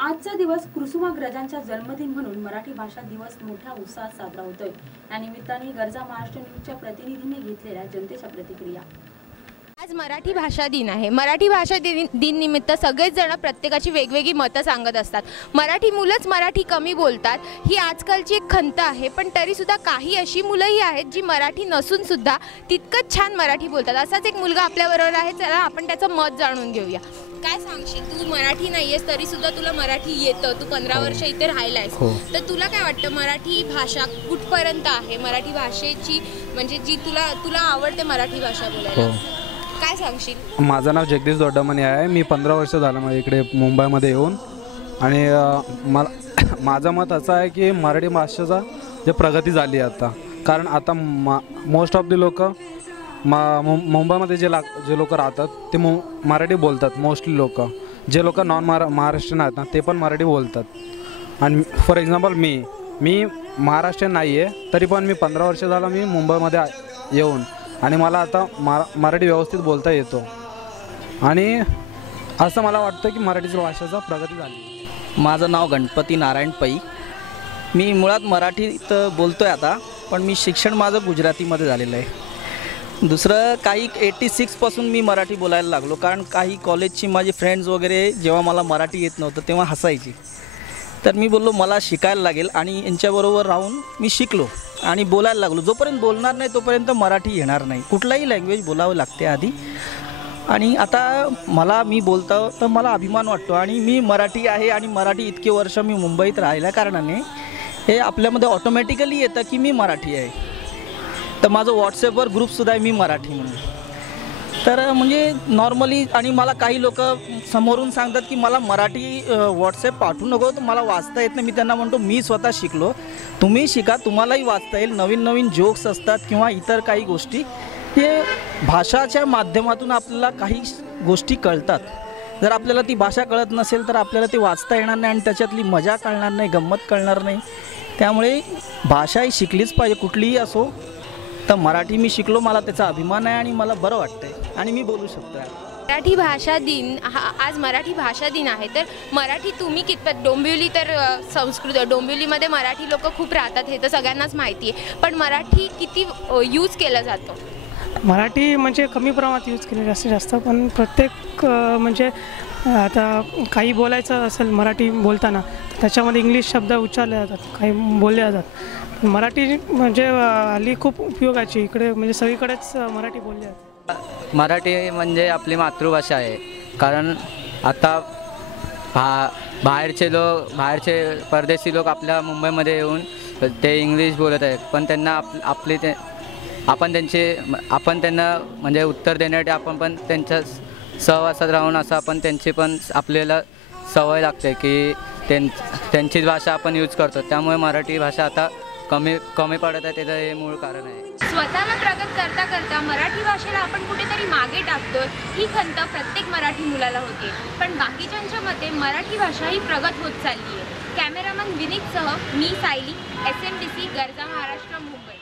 आजचा दिवस कुसुमाग्रजांचा जन्मदिन म्हणून मराठी भाषा दिवस मोठ्या उत्साहात साजरा होतोय। या निमित्ताने गरजा महाराष्ट्र न्यूजच्या प्रतिनिधींनी घेतलेल्या जनतेच्या प्रतिक्रिया। आज मराठी भाषा दिन आहे। मराठी भाषा दिन निमित्त सगळेच जण प्रत्येकाची वेगवेगळी मतं सांगत असतात। मराठी मुलंच मराठी कमी बोलतात ही आजकालची एक खंत आहे, पण तरी सुद्धा काही अशी मुलंही आहेत जी मराठी नसून सुद्धा तितकंच छान मराठी बोलतात। असाच एक मुलगा आपल्या बरोबर आहे, चला आपण त्याचं मत जाणून घेऊया। काय सांगशील, तू मराठी नाहीयेस तरी सुद्धा तुला मराठी येतं, तू 15 वर्ष इथे राहिलायस, तर तुला काय वाटतं मराठी भाषा कुठपर्यंत आहे? मराठी भाषेची म्हणजे जी तुला आवडते मराठी भाषा बोलायला, काय सांगशील? माझं नाव जगदीश दोड्डामणी आहे। मी 15 वर्ष झालं मला इकडे मुंबईमध्ये येऊन, आणि माझं मत असं आहे की मराठी भाषेचा जे प्रगती झाली आहे आता, कारण आता मोस्ट ऑफ द लोक मुंबईमध्ये जे लोक राहतात ते मराठी बोलतात। मोस्टली लोक जे लोक नॉन महाराष्ट्रीयन आहेत ना ते पण मराठी बोलतात। आणि फॉर एक्झाम्पल मी महाराष्ट्रीयन नाही आहे, तरी पण मी 15 वर्ष झालं मी मुंबईमध्ये येऊन, आणि मला आता मराठी व्यवस्थित बोलता येतो, आणि असं मला वाटतं की मराठीच्या भाषेचा प्रगती झाली। माझं नाव गणपती नारायण पै। मी मुळात मराठीत बोलतो आहे आता, पण मी शिक्षण माझं गुजरातीमध्ये झालेलं आहे। दुसरं काही 86 पासून मी मराठी बोलायला लागलो, कारण काही कॉलेजची माझी फ्रेंड्स वगैरे जेव्हा मला मराठी येत नव्हतं तेव्हा हसायची, तर मी बोललो मला शिकायला लागेल, आणि यांच्याबरोबर राहून मी शिकलो आणि बोलायला लागलो। जोपर्यंत बोलणार नाही तोपर्यंत मराठी येणार नाही। कुठलाही लँग्वेज बोलावं लागते आधी, आणि आता मी बोलतो तर मला अभिमान वाटतो, आणि मी मराठी आहे, आणि मराठी इतके वर्ष मी मुंबईत राहिल्या कारणाने हे आपल्यामध्ये ऑटोमॅटिकली येतं की मी मराठी आहे। तर माझं व्हॉट्सॲपवर ग्रुपसुद्धा आहे मी मराठी म्हणून, तर म्हणजे नॉर्मली, आणि मला काही लोक समोरून सांगतात की मला मराठी व्हॉट्सॲप पाठवू नको, तर मला वाचता येत नाही। मी त्यांना म्हणतो मी स्वतः शिकलो, तुम्ही शिका, तुम्हालाही वाचता येईल। नवीन नवीन जोक्स असतात किंवा इतर काही गोष्टी, हे भाषाच्या माध्यमातून आपल्याला काही गोष्टी कळतात। जर आपल्याला ती भाषा कळत नसेल तर आपल्याला ते वाचता येणार नाही, आणि त्याच्यातली मजा कळणार नाही, गंमत कळणार नाही। त्यामुळे भाषा ही शिकलीच पाहिजे, कुठलीही असो। तर मराठी मी शिकलो, मला त्याचा अभिमान आहे, आणि मला बरं वाटतंय, आणि मी बोलू शकतो। मराठी भाषा दिन आज मराठी भाषा दिन आहे, तर मराठी तुम्ही कितपत डोंबिवली, तर डोंबिवलीमध्ये मराठी लोक खूप राहतात हे तर सगळ्यांनाच माहिती आहे, पण मराठी किती यूज केलं जातं? मराठी म्हणजे कमी प्रमाणात यूज केले जास्तीत जास्त, पण प्रत्येक म्हणजे आता काही बोलायचं असेल मराठी बोलताना त्याच्यामध्ये इंग्लिश शब्द उच्चारले जातात, काही बोलले जातात। मराठी म्हणजे हल्ली खूप उपयोगाची इकडे, म्हणजे सगळीकडेच मराठी बोलली जाते। मराठी म्हणजे आपली मातृभाषा आहे, कारण आता बाहेरचे परदेशी लोक आपल्या मुंबईमध्ये येऊन ते इंग्लिश बोलत आहेत, पण त्यांना आपण त्यांना म्हणजे उत्तर देण्यासाठी आपण पण त्यांच्या सहवासात राहून असं आपण त्यांची पण आपल्याला सवय लागते की त्यांचीच भाषा आपण यूज करतो। त्यामुळे मराठी भाषा आता कमी पडत आहे, त्याचं हे मूळ कारण आहे। स्वतःला प्रगत करता करता मराठी भाषेला आपण कुठेतरी मागे टाकतोय ही खंत प्रत्येक मराठी मुलाला होते, पण बाकीच्यांच्या मते मराठी भाषा ही प्रगत होत चालली आहे। कॅमेरामन विनीतसह मी सायली, SMTC गरजा महाराष्ट्र मुंबई।